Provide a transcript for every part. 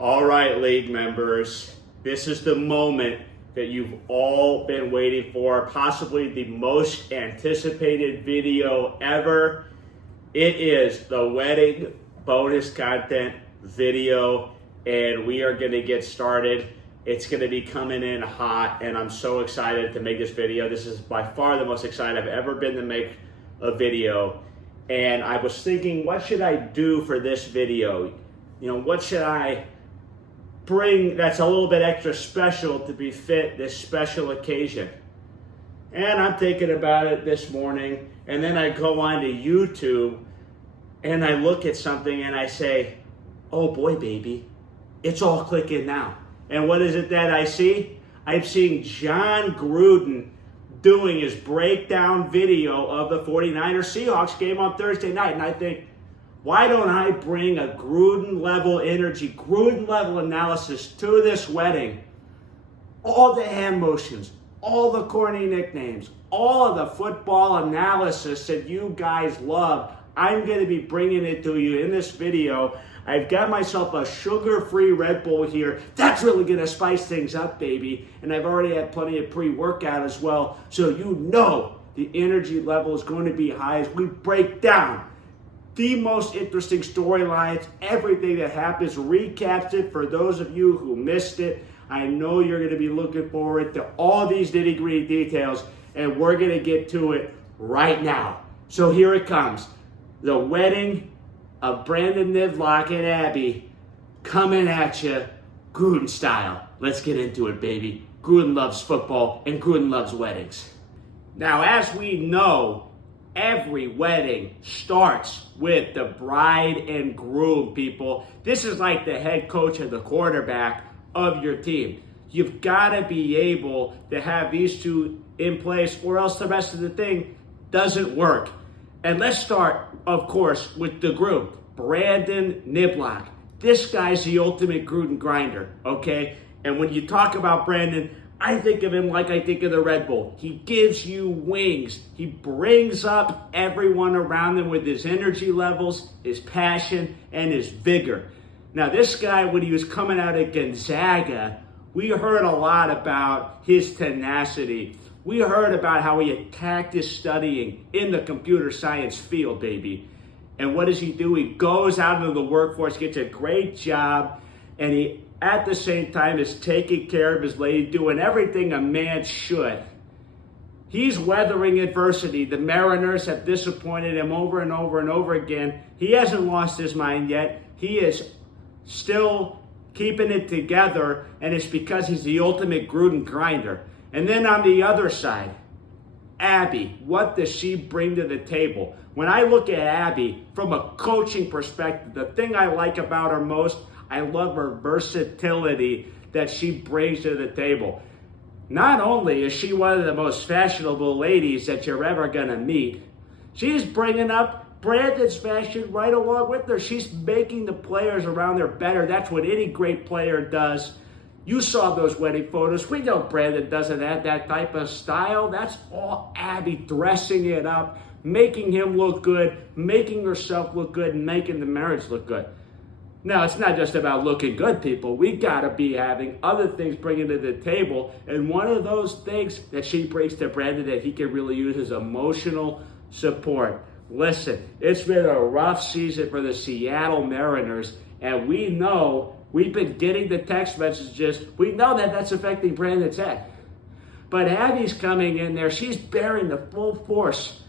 All right, league members, this is the moment that you've all been waiting for, possibly the most anticipated video ever. It is the wedding bonus content video, and we are going to get started. It's going to be coming in hot, and I'm so excited to make this video. This is by far the most excited I've ever been to make a video. And I was thinking, what should I do for this video? What should I bring that's a little bit extra special to befit this special occasion? And I'm thinking about it this morning, and then I go onto YouTube and I look at something and I say, oh boy, baby, it's all clicking now. And what is it that I see? I'm seeing John Gruden doing his breakdown video of the 49ers Seahawks game on Thursday night. And I think, why don't I bring a Gruden level energy, Gruden level analysis to this wedding? All the hand motions, all the corny nicknames, all of the football analysis that you guys love, I'm going to be bringing it to you in this video. I've got myself a sugar-free Red Bull here. That's really going to spice things up, baby. And I've already had plenty of pre-workout as well. So you know the energy level is going to be high as we break down the most interesting storylines, everything that happens, recaps it for those of you who missed it. I know you're going to be looking forward to all these nitty-gritty details, and we're going to get to it right now. So here it comes. The wedding of Brandon Niblock and Abby coming at you Gruden style. Let's get into it, baby. Gruden loves football, and Gruden loves weddings. Now, as we know, every wedding starts with the bride and groom, people. This is like the head coach and the quarterback of your team. You've got to be able to have these two in place, or else the rest of the thing doesn't work. And let's start, of course, with the groom, Brandon Niblock. This guy's the ultimate Gruden grinder, okay? And when you talk about Brandon, I think of him like I think of the Red Bull. He gives you wings. He brings up everyone around him with his energy levels, his passion, and his vigor. Now, this guy, when he was coming out of Gonzaga, we heard a lot about his tenacity. We heard about how he attacked his studying in the computer science field, baby. And what does he do? He goes out into the workforce, gets a great job, and he, at the same time, is taking care of his lady, doing everything a man should. He's weathering adversity. The Mariners have disappointed him over and over and over again. He hasn't lost his mind yet. He is still keeping it together, and it's because he's the ultimate Gruden grinder. And then on the other side, Abby, what does she bring to the table? When I look at Abby from a coaching perspective, the thing I like about her most, I love her versatility that she brings to the table. Not only is she one of the most fashionable ladies that you're ever going to meet, she's bringing up Brandon's fashion right along with her. She's making the players around her better. That's what any great player does. You saw those wedding photos. We know Brandon doesn't have that type of style. That's all Abby dressing it up, making him look good, making herself look good, and making the marriage look good. Now, it's not just about looking good, people. We got to be having other things bringing to the table. And one of those things that she brings to Brandon that he can really use is emotional support. Listen, it's been a rough season for the Seattle Mariners, and we know we've been getting the text messages. We know that that's affecting Brandon's head. But Abby's coming in there. She's bearing the full force.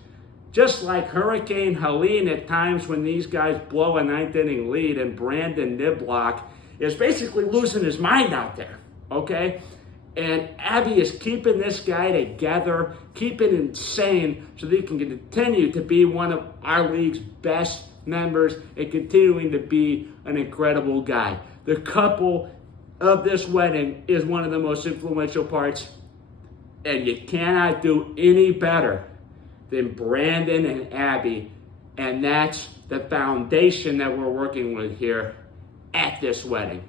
Just like Hurricane Helene at times when these guys blow a ninth inning lead and Brandon Niblock is basically losing his mind out there, okay? And Abby is keeping this guy together, keeping him sane so that he can continue to be one of our league's best members and continuing to be an incredible guy. The couple of this wedding is one of the most influential parts, and you cannot do any better than Brandon and Abby, and that's the foundation that we're working with here at this wedding.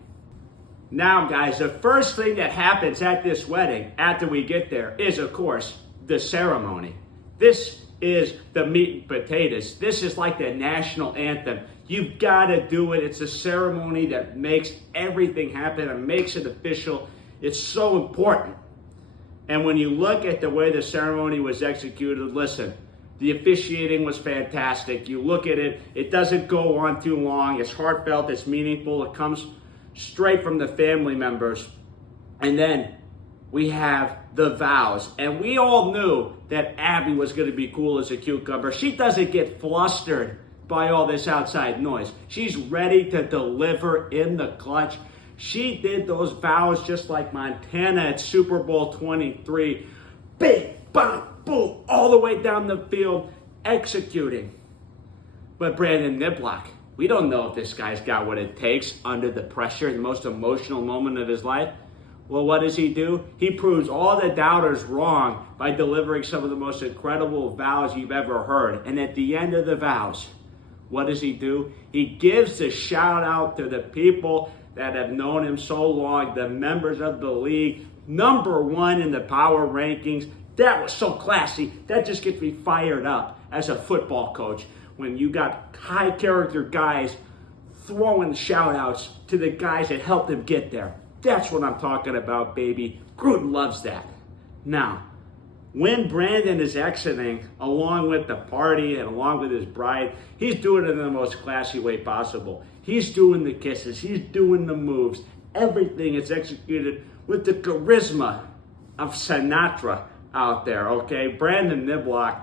Now, guys, the first thing that happens at this wedding after we get there is, of course, the ceremony. This is the meat and potatoes. This is like the national anthem. You've got to do it. It's a ceremony that makes everything happen and makes it official. It's so important. And when you look at the way the ceremony was executed, listen, the officiating was fantastic. You look at it, it doesn't go on too long. It's heartfelt, it's meaningful. It comes straight from the family members. And then we have the vows. And we all knew that Abby was going to be cool as a cucumber. She doesn't get flustered by all this outside noise. She's ready to deliver in the clutch. She did those vows just like Montana at Super Bowl 23. Bing, bang, boom, all the way down the field, executing. But Brandon Niblock, we don't know if this guy's got what it takes under the pressure, the most emotional moment of his life. Well, what does he do? He proves all the doubters wrong by delivering some of the most incredible vows you've ever heard. And at the end of the vows, what does he do? He gives the shout out to the people that have known him so long, the members of the league, #1 in the power rankings. That was so classy. That just gets me fired up as a football coach when you got high character guys throwing shout outs to the guys that helped him get there. That's what I'm talking about, baby. Gruden loves that. Now, when Brandon is exiting, along with the party and along with his bride, he's doing it in the most classy way possible. He's doing the kisses. He's doing the moves. Everything is executed with the charisma of Sinatra out there, okay? Brandon Niblock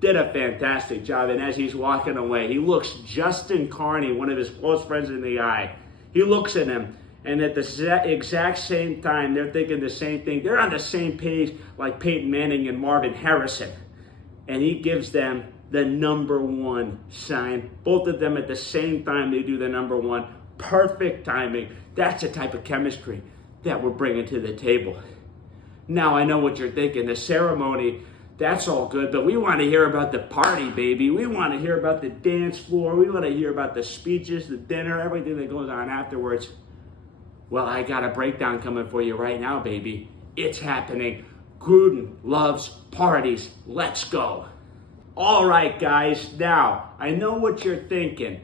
did a fantastic job, and as he's walking away, he looks Justin Carney, one of his close friends, in the eye. He looks at him, and at the exact same time, they're thinking the same thing. They're on the same page like Peyton Manning and Marvin Harrison. And he gives them the #1 sign. Both of them at the same time, they do the #1. Perfect timing. That's the type of chemistry that we're bringing to the table. Now, I know what you're thinking. The ceremony, that's all good, but we want to hear about the party, baby. We want to hear about the dance floor. We want to hear about the speeches, the dinner, everything that goes on afterwards. Well, I got a breakdown coming for you right now, baby. It's happening. Gruden loves parties. Let's go. All right, guys. Now, I know what you're thinking.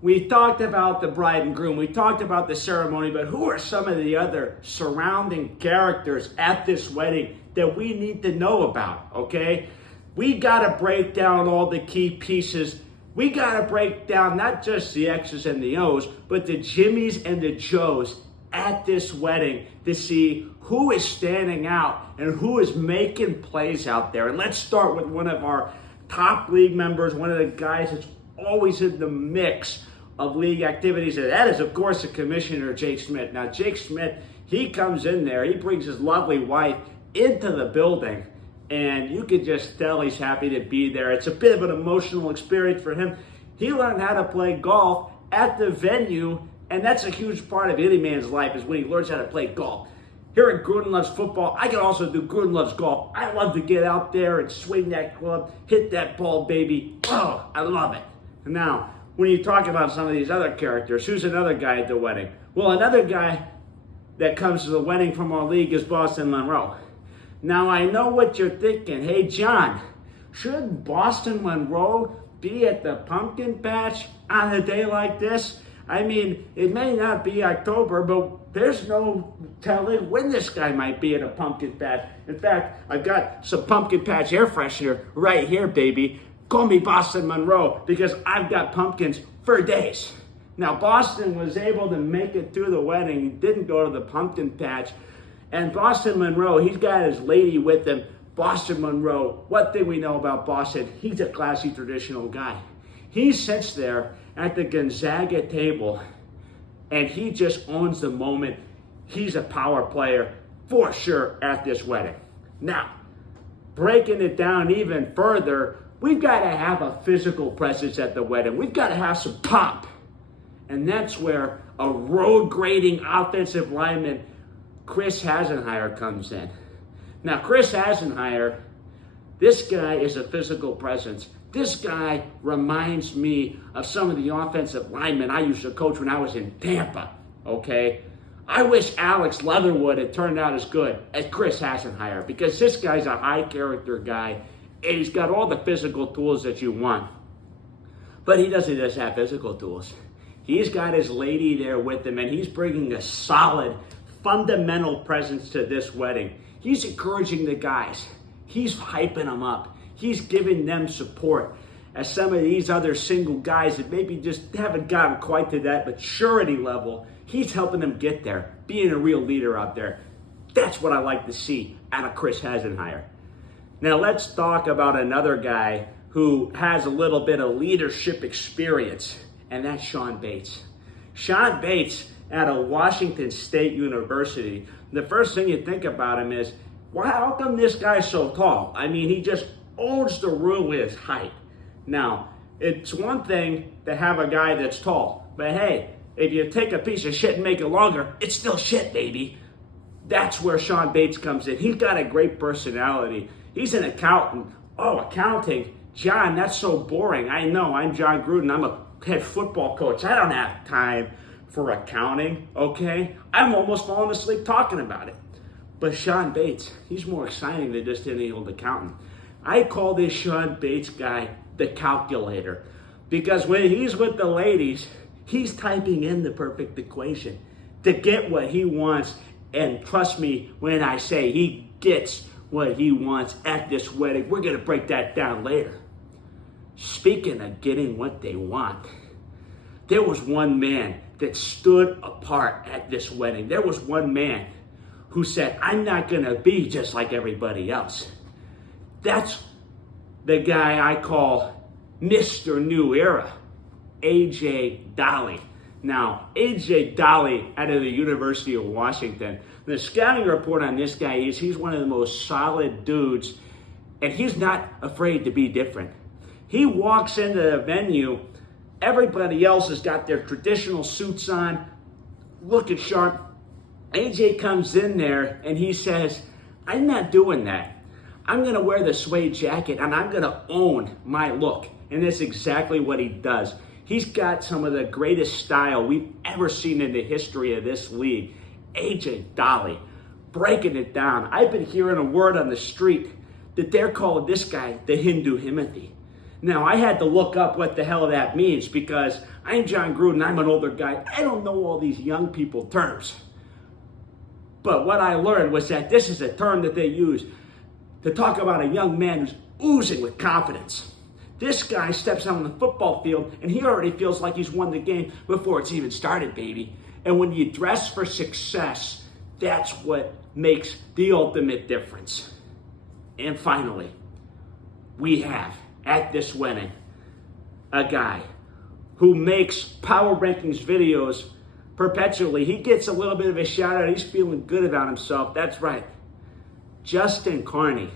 We talked about the bride and groom. We talked about the ceremony, but who are some of the other surrounding characters at this wedding that we need to know about, okay? We got to break down all the key pieces. We got to break down not just the X's and the O's, but the Jimmys and the Joes at this wedding to see who is standing out and who is making plays out there. And let's start with one of our top league members, one of the guys that's always in the mix of league activities, and that is, of course, the commissioner, Jake Smith. Now, Jake Smith, he comes in there, he brings his lovely wife into the building, and you can just tell he's happy to be there. It's a bit of an emotional experience for him. He learned how to play golf at the venue, and that's a huge part of any man's life is when he learns how to play golf. Here at Gruden Loves Football, I can also do Gruden Loves Golf. I love to get out there and swing that club, hit that ball, baby. Oh, I love it. Now, when you talk about some of these other characters, who's another guy at the wedding? Well, another guy that comes to the wedding from our league is Boston Monroe. Now, I know what you're thinking. Hey, John, shouldn't Boston Monroe be at the pumpkin patch on a day like this? I mean, it may not be October, but there's no telling when this guy might be at a pumpkin patch. In fact, I've got some pumpkin patch air freshener right here, baby. Call me Boston Monroe because I've got pumpkins for days. Now, Boston was able to make it through the wedding. He didn't go to the pumpkin patch. And Boston Monroe, he's got his lady with him. Boston Monroe, what thing we know about Boston? He's a classy, traditional guy. He sits there at the Gonzaga table, and he just owns the moment. He's a power player for sure at this wedding. Now, breaking it down even further, we've got to have a physical presence at the wedding. We've got to have some pop. And that's where a road grading offensive lineman, Chris Hasenheier, comes in. Now, Chris Hasenheier, this guy is a physical presence. This guy reminds me of some of the offensive linemen I used to coach when I was in Tampa, okay? I wish Alex Leatherwood had turned out as good as Chris Hasenheier because this guy's a high character guy and he's got all the physical tools that you want. But he doesn't just have physical tools. He's got his lady there with him, and he's bringing a solid, fundamental presence to this wedding. He's encouraging the guys. He's hyping them up. He's giving them support. As some of these other single guys that maybe just haven't gotten quite to that maturity level, he's helping them get there, being a real leader out there. That's what I like to see out of Chris Hasenheier. Now let's talk about another guy who has a little bit of leadership experience, and that's Sean Bates. Sean Bates out of Washington State University. The first thing you think about him is, wow, how come this guy's so tall? I mean, he just owns the room with his height. Now, it's one thing to have a guy that's tall, but hey, if you take a piece of shit and make it longer, it's still shit, baby. That's where Sean Bates comes in. He's got a great personality. He's an accountant. Oh, accounting? John, that's so boring. I know, I'm John Gruden. I'm a head football coach. I don't have time for accounting, okay? I'm almost falling asleep talking about it. But Sean Bates, he's more exciting than just any old accountant. I call this Sean Bates guy the calculator, because when he's with the ladies, he's typing in the perfect equation to get what he wants. And trust me when I say he gets what he wants at this wedding. We're going to break that down later. Speaking of getting what they want, there was one man that stood apart at this wedding. There was one man who said, I'm not going to be just like everybody else. That's the guy I call Mr. New Era, A.J. Dolly. Now, A.J. Dolly out of the University of Washington. The scouting report on this guy is he's one of the most solid dudes, and he's not afraid to be different. He walks into the venue, everybody else has got their traditional suits on, looking sharp. AJ comes in there and he says, I'm not doing that. I'm going to wear the suede jacket and I'm going to own my look. And that's exactly what he does. He's got some of the greatest style we've ever seen in the history of this league. AJ Dolly, breaking it down. I've been hearing a word on the street that they're calling this guy the Hindu Himothy. Now, I had to look up what the hell that means because I'm John Gruden, I'm an older guy. I don't know all these young people terms. But what I learned was that this is a term that they use to talk about a young man who's oozing with confidence. This guy steps out on the football field and he already feels like he's won the game before it's even started, baby. And when you dress for success, that's what makes the ultimate difference. And finally, we have at this wedding a guy who makes power rankings videos perpetually. He gets a little bit of a shout out. He's feeling good about himself. That's right. Justin Carney.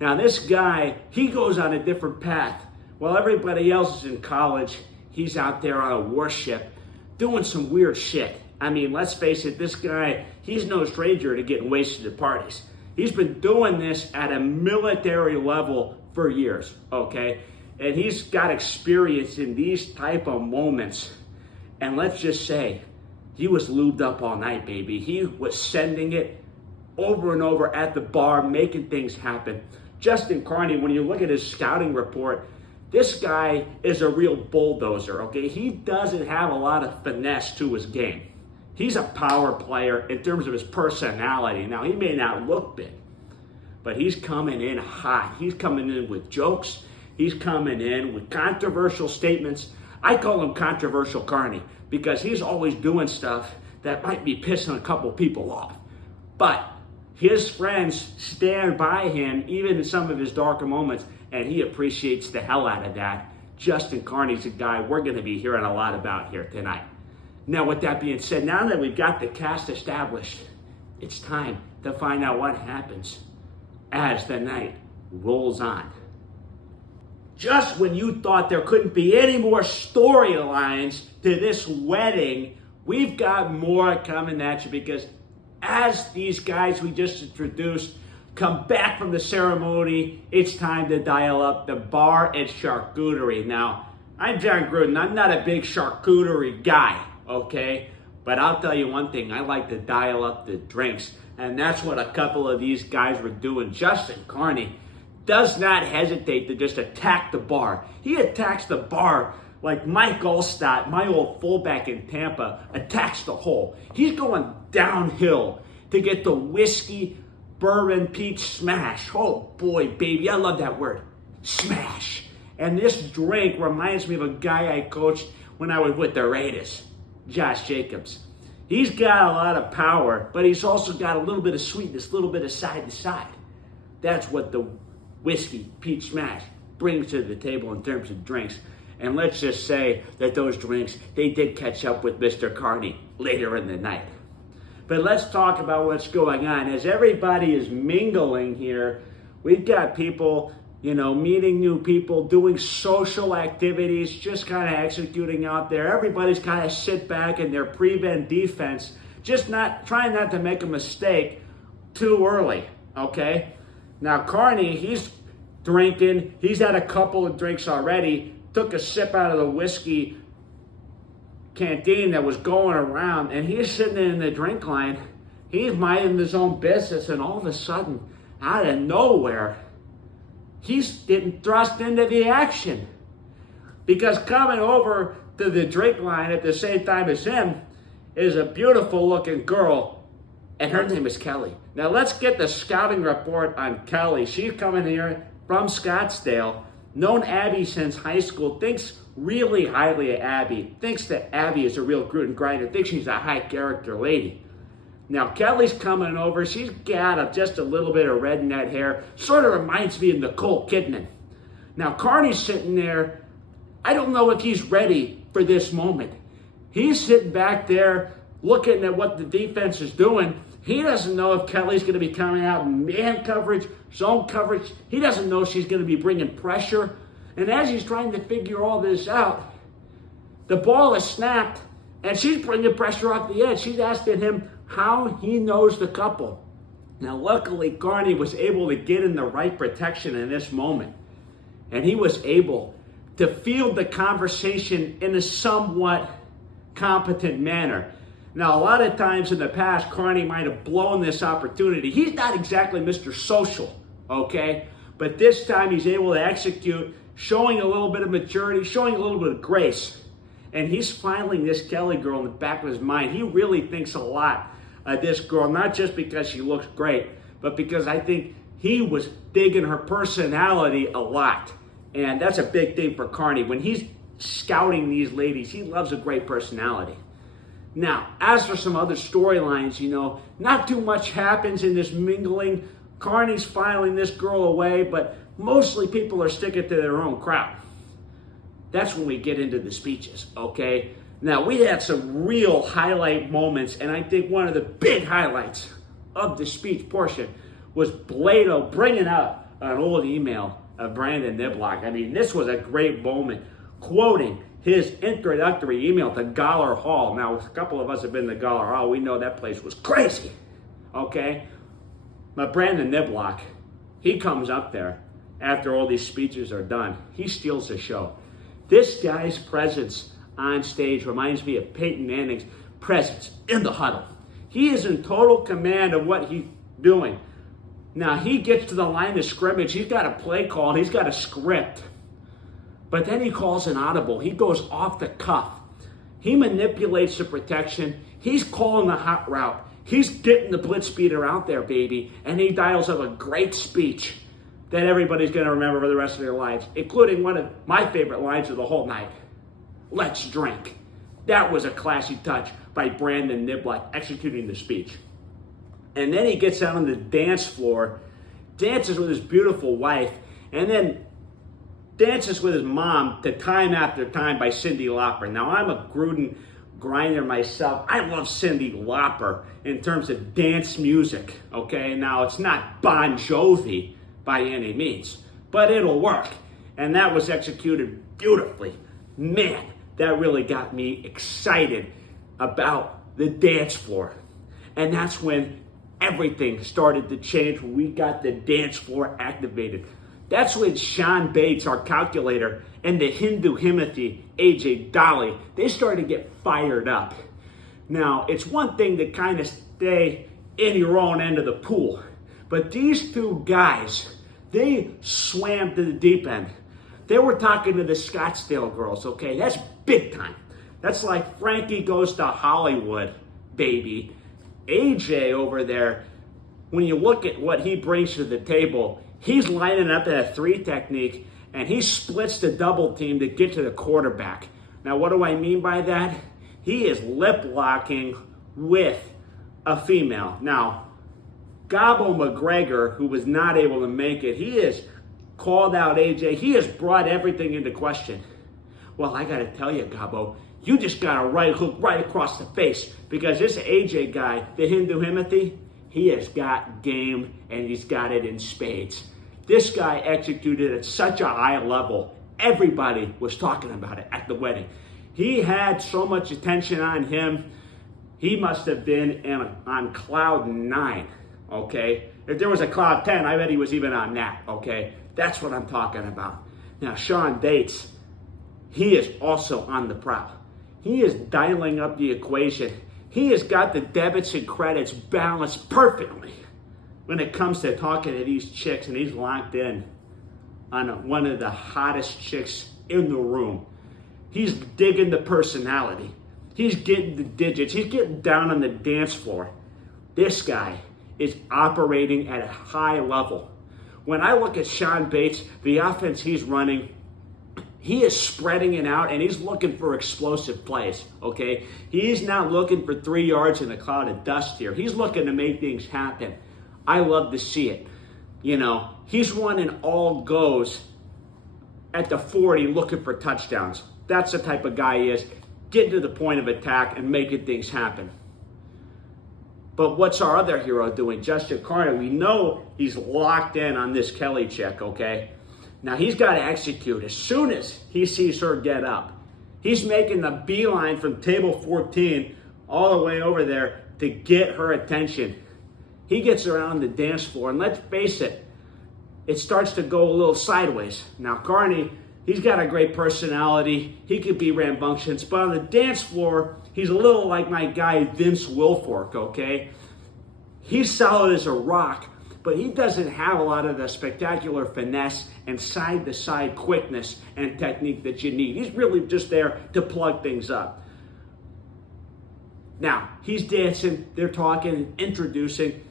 Now this guy, he goes on a different path. While everybody else is in college, he's out there on a warship doing some weird shit. I mean, let's face it, this guy, he's no stranger to getting wasted at parties. He's been doing this at a military level for years, okay? And he's got experience in these type of moments. And let's just say, he was lubed up all night, baby. He was sending it over and over at the bar, making things happen. Justin Carney, when you look at his scouting report, this guy is a real bulldozer, okay? He doesn't have a lot of finesse to his game. He's a power player in terms of his personality. Now, he may not look big, but he's coming in hot. He's coming in with jokes. He's coming in with controversial statements. I call him Controversial Carney because he's always doing stuff that might be pissing a couple people off. But his friends stand by him even in some of his darker moments, and he appreciates the hell out of that. Justin Carney's a guy we're going to be hearing a lot about here tonight. Now, with that being said, now that we've got the cast established, it's time to find out what happens as the night rolls on. Just when you thought there couldn't be any more storylines to this wedding, we've got more coming at you because as these guys we just introduced come back from the ceremony, it's time to dial up the bar and charcuterie. Now, I'm John Gruden. I'm not a big charcuterie guy, okay? But I'll tell you one thing, I like to dial up the drinks. And that's what a couple of these guys were doing. Justin Carney does not hesitate to just attack the bar. He attacks the bar like Mike Allstott, my old fullback in Tampa, attacks the hole. He's going downhill to get the whiskey bourbon peach smash. Oh boy, baby, I love that word, smash. And this drink reminds me of a guy I coached when I was with the Raiders, Josh Jacobs. He's got a lot of power, but he's also got a little bit of sweetness, a little bit of side to side. That's what the whiskey peach smash brings to the table in terms of drinks. And let's just say that those drinks, they did catch up with Mr. Carney later in the night. But let's talk about what's going on. As everybody is mingling here, we've got people, meeting new people, doing social activities, just kind of executing out there. Everybody's kind of sit back in their prevent defense, just trying not to make a mistake too early, okay? Now, Carney, he's drinking. He's had a couple of drinks already, took a sip out of the whiskey canteen that was going around, and he's sitting in the drink line. He's minding his own business, and all of a sudden, out of nowhere, he's getting thrust into the action. Because coming over to the drink line at the same time as him is a beautiful looking girl, and her name is Kelly. Now let's get the scouting report on Kelly. She's coming here from Scottsdale, known Abby since high school, thinks really highly of Abby, thinks that Abby is a real Gruden grinder, thinks she's a high character lady. Now Kelly's coming over, she's got just a little bit of red in that hair, sort of reminds me of Nicole Kidman. Now Carney's sitting there, I don't know if he's ready for this moment. He's sitting back there looking at what the defense is doing. He doesn't know if Kelly's going to be coming out in man coverage, zone coverage. He doesn't know if she's going to be bringing pressure. And as he's trying to figure all this out, the ball is snapped, and she's bringing pressure off the edge. She's asking him how he knows the couple. Now, luckily, Carney was able to get in the right protection in this moment, and he was able to field the conversation in a somewhat competent manner. Now, a lot of times in the past, Carney might have blown this opportunity. He's not exactly Mr. Social, okay? But this time he's able to execute, showing a little bit of maturity, showing a little bit of grace. And he's filing this Kelly girl in the back of his mind. He really thinks a lot of this girl, not just because she looks great, but because I think he was digging her personality a lot. And that's a big thing for Carney. When he's scouting these ladies, he loves a great personality. Now, as for some other storylines, not too much happens in this mingling. Carney's filing this girl away, but mostly people are sticking to their own crowd. That's when we get into the speeches, okay? Now, we had some real highlight moments, and I think one of the big highlights of the speech portion was Blado bringing up an old email of Brandon Niblock. I mean, this was a great moment, quoting his introductory email to Goller Hall. Now, a couple of us have been to Goller Hall. We know that place was crazy, okay? But Brandon Niblock, he comes up there after all these speeches are done. He steals the show. This guy's presence on stage reminds me of Peyton Manning's presence in the huddle. He is in total command of what he's doing. Now, he gets to the line of scrimmage. He's got a play called. He's got a script. But then he calls an audible. He goes off the cuff. He manipulates the protection. He's calling the hot route. He's getting the blitz beater out there, baby. And he dials up a great speech that everybody's going to remember for the rest of their lives, including one of my favorite lines of the whole night. Let's drink. That was a classy touch by Brandon Niblock executing the speech. And then he gets out on the dance floor, dances with his beautiful wife, and then dances with his mom to Time After Time by Cyndi Lauper. Now, I'm a Gruden grinder myself. I love Cyndi Lauper in terms of dance music, okay? Now, it's not Bon Jovi by any means, but it'll work. And that was executed beautifully. Man, that really got me excited about the dance floor. And that's when everything started to change, when we got the dance floor activated. That's when Sean Bates, our calculator, and the Hindu Himothy, AJ Dolly, they started to get fired up. Now, it's one thing to kind of stay in your own end of the pool, but these two guys, they swam to the deep end. They were talking to the Scottsdale girls, okay? That's big time. That's like Frankie Goes to Hollywood, baby. AJ over there, when you look at what he brings to the table, he's lining up in a 3 technique, and he splits the double team to get to the quarterback. Now, what do I mean by that? He is lip locking with a female. Now, Gabo McGregor, who was not able to make it, he has called out AJ. He has brought everything into question. Well, I got to tell you, Gabo, you just got a right hook right across the face, because this AJ guy, the Hindu Himothy, he has got game, and he's got it in spades. This guy executed at such a high level. Everybody was talking about it at the wedding. He had so much attention on him. He must have been on cloud 9, okay? If there was a cloud 10, I bet he was even on that, okay? That's what I'm talking about. Now, Sean Bates, he is also on the prowl. He is dialing up the equation. He has got the debits and credits balanced perfectly when it comes to talking to these chicks, and he's locked in on one of the hottest chicks in the room. He's digging the personality. He's getting the digits. He's getting down on the dance floor. This guy is operating at a high level. When I look at Sean Bates, the offense he's running, he is spreading it out, and he's looking for explosive plays, okay? He's not looking for 3 yards in a cloud of dust here. He's looking to make things happen. I love to see it. You know, he's running all goes at the 40 looking for touchdowns. That's the type of guy he is. Getting to the point of attack and making things happen. But what's our other hero doing? Justin Carter. We know he's locked in on this Kelly chick, okay? Now he's got to execute as soon as he sees her get up. He's making the beeline from table 14 all the way over there to get her attention. He gets around the dance floor, and let's face it, it starts to go a little sideways. Now, Carney, he's got a great personality. He could be rambunctious, but on the dance floor, he's a little like my guy Vince Wilfork, okay? He's solid as a rock, but he doesn't have a lot of the spectacular finesse and side-to-side quickness and technique that you need. He's really just there to plug things up. Now, he's dancing, they're talking, introducing.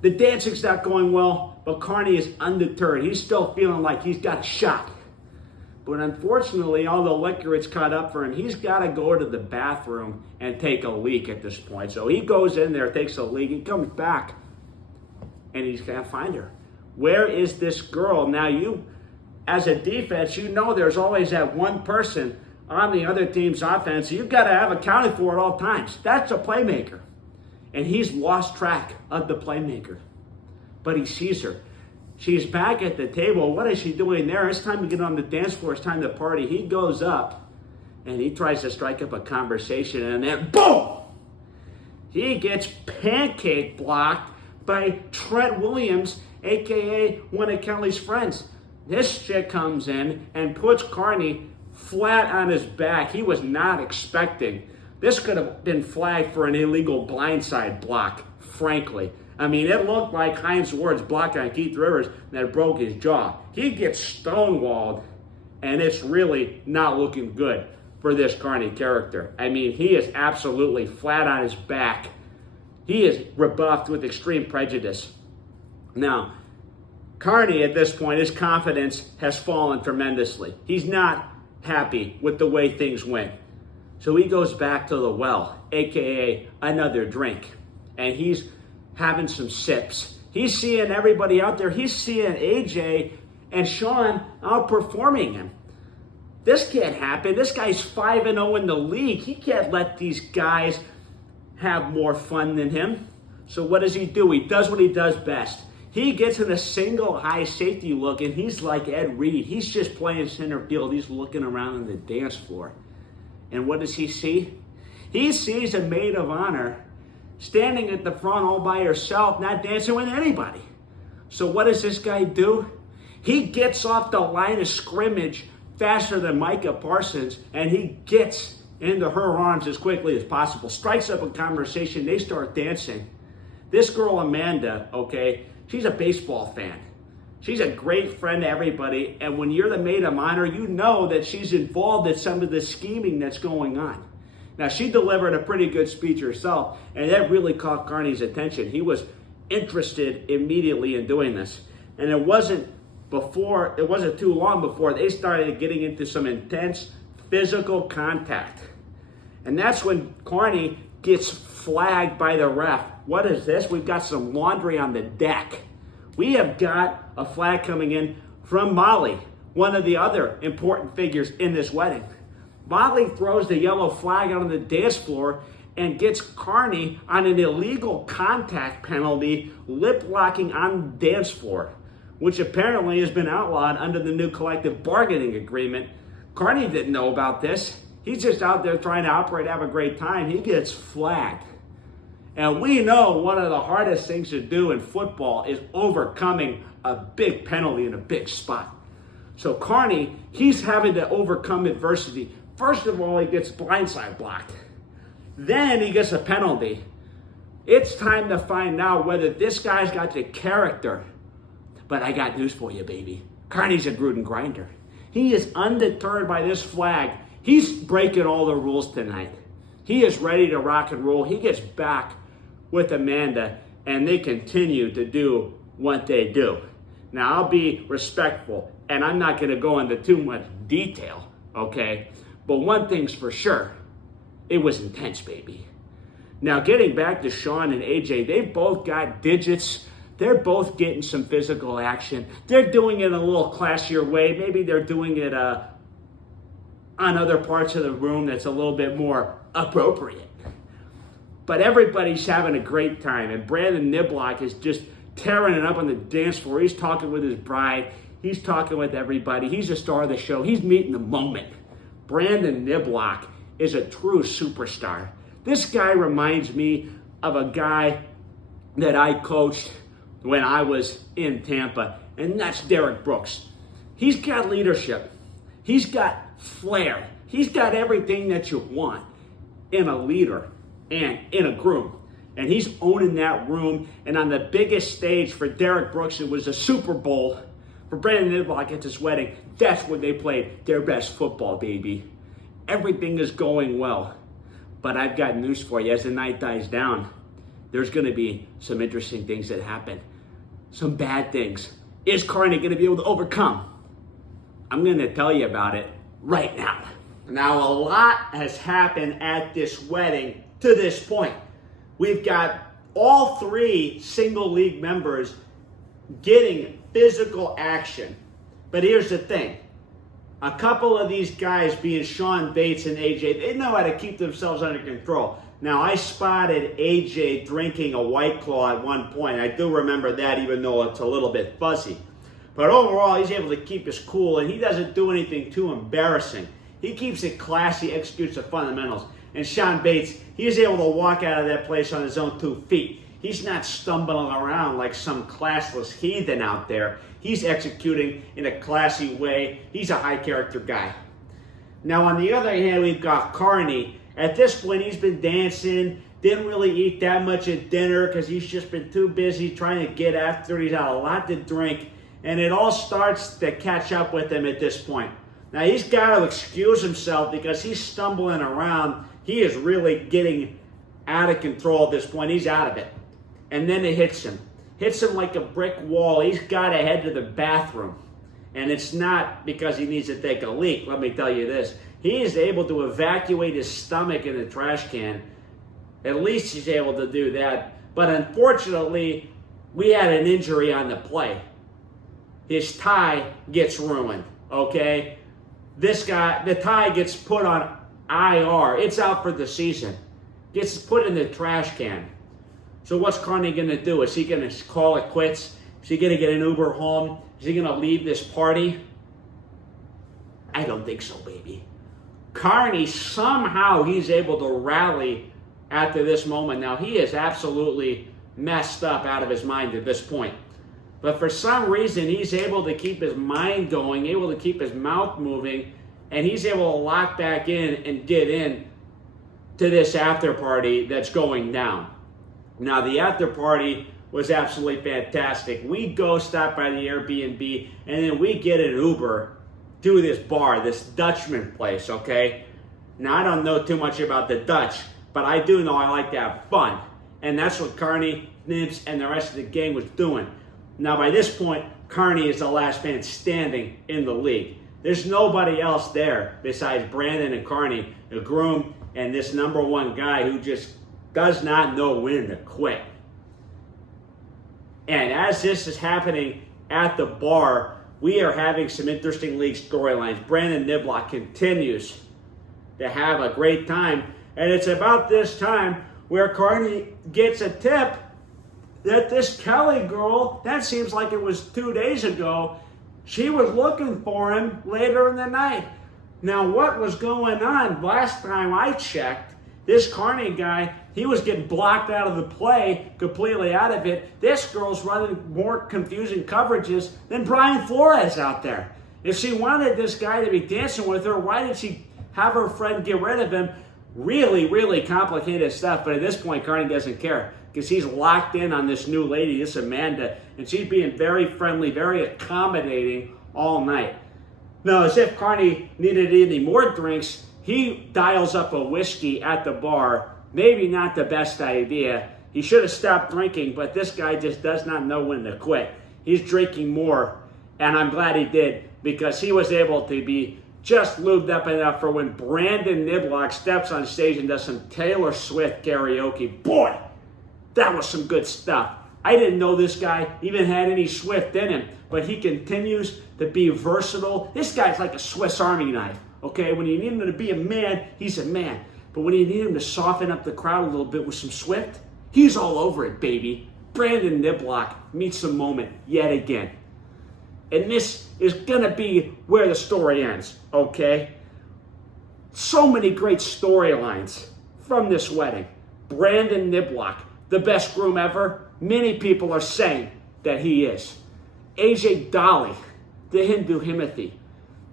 The dancing's not going well, but Carney is undeterred. He's still feeling like he's got a shot. But unfortunately, all the liquor it's caught up for him, he's got to go to the bathroom and take a leak at this point. So he goes in there, takes a leak, he comes back, and he's got to find her. Where is this girl? Now you, as a defense, you know there's always that one person on the other team's offense you've got to have accounted for at all times. That's a playmaker. And he's lost track of the playmaker. But he sees her. She's back at the table. What is she doing there? It's time to get on the dance floor. It's time to party. He goes up and he tries to strike up a conversation, and then boom! He gets pancake blocked by Trent Williams, aka one of Kelly's friends. This chick comes in and puts Carney flat on his back. He was not expecting. This could have been flagged for an illegal blindside block, frankly. I mean, it looked like Heinz Ward's block on Keith Rivers that broke his jaw. He gets stonewalled, and it's really not looking good for this Carney character. I mean, he is absolutely flat on his back. He is rebuffed with extreme prejudice. Now, Carney at this point, his confidence has fallen tremendously. He's not happy with the way things went. So he goes back to the well, aka another drink, and he's having some sips. He's seeing everybody out there. He's seeing AJ and Sean outperforming him. This can't happen. This guy's 5-0 in the league. He can't let these guys have more fun than him. So what does he do? He does what he does best. He gets in a single high safety look, and he's like Ed Reed. He's just playing center field. He's looking around on the dance floor. And what does he see? He sees a maid of honor standing at the front all by herself, not dancing with anybody. So what does this guy do? He gets off the line of scrimmage faster than Micah Parsons, and he gets into her arms as quickly as possible, strikes up a conversation, they start dancing. This girl, Amanda, okay, she's a baseball fan. She's a great friend to everybody, and when you're the maid of honor, you know that she's involved in some of the scheming that's going on. Now, she delivered a pretty good speech herself, and that really caught Carney's attention. He was interested immediately in doing this. And it wasn't too long before they started getting into some intense physical contact. And that's when Carney gets flagged by the ref. What is this? We've got some laundry on the deck. We have got a flag coming in from Molly, one of the other important figures in this wedding. Molly throws the yellow flag out on the dance floor and gets Carney on an illegal contact penalty, lip locking on the dance floor, which apparently has been outlawed under the new collective bargaining agreement. Carney didn't know about this. He's just out there trying to operate, have a great time. He gets flagged. And we know one of the hardest things to do in football is overcoming a big penalty in a big spot. So Carney, he's having to overcome adversity. First of all, he gets blindside blocked. Then he gets a penalty. It's time to find out whether this guy's got the character. But I got news for you, baby. Carney's a Gruden grinder. He is undeterred by this flag. He's breaking all the rules tonight. He is ready to rock and roll. He gets back with Amanda, and they continue to do what they do. Now, I'll be respectful, and I'm not going to go into too much detail, okay? But one thing's for sure, it was intense, baby. Now, getting back to Sean and AJ, they've both got digits. They're both getting some physical action. They're doing it in a little classier way. Maybe they're doing it on other parts of the room that's a little bit more appropriate. But everybody's having a great time, and Brandon Niblock is just tearing it up on the dance floor. He's talking with his bride. He's talking with everybody. He's the star of the show. He's meeting the moment. Brandon Niblock is a true superstar. This guy reminds me of a guy that I coached when I was in Tampa, and that's Derek Brooks. He's got leadership. He's got flair. He's got everything that you want in a leader and in a groom. And he's owning that room. And on the biggest stage for Derek Brooks, it was a Super Bowl. For Brandon Niblock at this wedding, that's when they played their best football, baby. Everything is going well. But I've got news for you. As the night dies down, there's going to be some interesting things that happen. Some bad things. Is Carney going to be able to overcome? I'm going to tell you about it right now. Now, a lot has happened at this wedding to this point. We've got all three single league members getting physical action. But here's the thing. A couple of these guys, being Sean Bates and AJ, they know how to keep themselves under control. Now, I spotted AJ drinking a White Claw at one point. I do remember that, even though it's a little bit fuzzy. But overall, he's able to keep his cool, and he doesn't do anything too embarrassing. He keeps it classy, executes the fundamentals. And Sean Bates, he's able to walk out of that place on his own 2 feet. He's not stumbling around like some classless heathen out there. He's executing in a classy way. He's a high-character guy. Now, on the other hand, we've got Carney. At this point, he's been dancing, didn't really eat that much at dinner because he's just been too busy trying to get after it. He's had a lot to drink, and it all starts to catch up with him at this point. Now, he's got to excuse himself because he's stumbling around. He is really getting out of control at this point. He's out of it. And then it hits him. Hits him like a brick wall. He's got to head to the bathroom. And it's not because he needs to take a leak. Let me tell you this. He is able to evacuate his stomach in the trash can. At least he's able to do that. But unfortunately, we had an injury on the play. His tie gets ruined, okay? This guy, the tie gets put on IR. It's out for the season. Gets put in the trash can. So what's Carney going to do? Is he going to call it quits? Is he going to get an Uber home? Is he going to leave this party? I don't think so, baby. Carney, somehow he's able to rally after this moment. Now, he is absolutely messed up out of his mind at this point. But for some reason, he's able to keep his mind going, able to keep his mouth moving, and he's able to lock back in and get in to this after party that's going down. Now, the after party was absolutely fantastic. We go stop by the Airbnb, and then we get an Uber to this bar, this Dutchman place, okay? Now, I don't know too much about the Dutch, but I do know I like to have fun. And that's what Carney, Nibs, and the rest of the gang was doing. Now, by this point, Carney is the last man standing in the league. There's nobody else there besides Brandon and Carney, the groom, and this number one guy who just does not know when to quit. And as this is happening at the bar, we are having some interesting league storylines. Brandon Niblock continues to have a great time. And it's about this time where Carney gets a tip that this Kelly girl, that seems like it was 2 days ago, she was looking for him later in the night. Now, what was going on? Last time I checked, this Carney guy, he was getting blocked out of the play, completely out of it. This girl's running more confusing coverages than Brian Flores out there. If she wanted this guy to be dancing with her, why did she have her friend get rid of him? Really, really complicated stuff. But at this point, Carney doesn't care because he's locked in on this new lady, this Amanda, and she's being very friendly, very accommodating all night. Now, as if Carney needed any more drinks, he dials up a whiskey at the bar. Maybe not the best idea. He should have stopped drinking, but this guy just does not know when to quit. He's drinking more, and I'm glad he did because he was able to be just lubed up enough for when Brandon Niblock steps on stage and does some Taylor Swift karaoke. Boy, that was some good stuff. I didn't know this guy even had any Swift in him, but he continues to be versatile. This guy's like a Swiss Army knife, okay? When you need him to be a man, he's a man. But when you need him to soften up the crowd a little bit with some Swift, he's all over it, baby. Brandon Niblock meets the moment yet again. And this is going to be where the story ends, okay? So many great storylines from this wedding. Brandon Niblock, the best groom ever. Many people are saying that he is. AJ Dolly, the Hindu Himothy.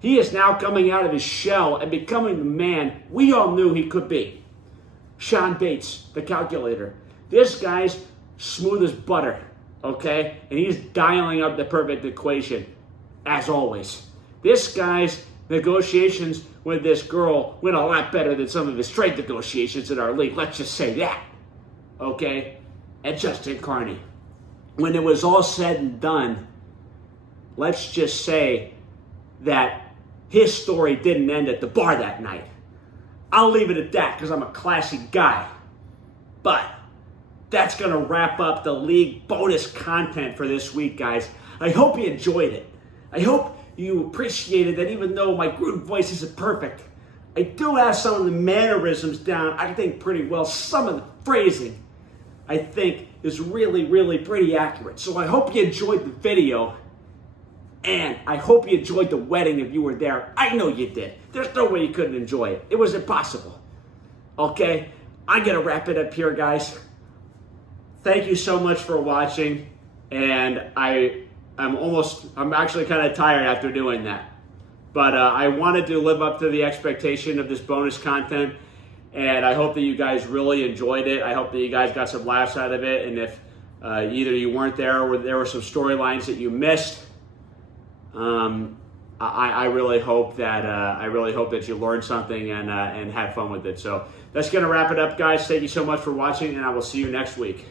He is now coming out of his shell and becoming the man we all knew he could be. Sean Bates, the calculator. This guy's smooth as butter, okay? And he's dialing up the perfect equation, as always. This guy's negotiations with this girl went a lot better than some of his trade negotiations in our league. Let's just say that, okay? And Justin Carney. When it was all said and done, let's just say that his story didn't end at the bar that night. I'll leave it at that because I'm a classy guy. But that's going to wrap up the league bonus content for this week, guys. I hope you enjoyed it. I hope you appreciated that even though my Gruden voice isn't perfect, I do have some of the mannerisms down, I think, pretty well. Some of the phrasing, I think, is really, really pretty accurate. So I hope you enjoyed the video. And I hope you enjoyed the wedding if you were there. I know you did. There's no way you couldn't enjoy it. It was impossible. Okay? I'm going to wrap it up here, guys. Thank you so much for watching. And I'm actually kind of tired after doing that. But I wanted to live up to the expectation of this bonus content. And I hope that you guys really enjoyed it. I hope that you guys got some laughs out of it. And if either you weren't there or there were some storylines that you missed, I really hope that you learned something and had fun with it. So that's gonna wrap it up, guys. Thank you so much for watching, and I will see you next week.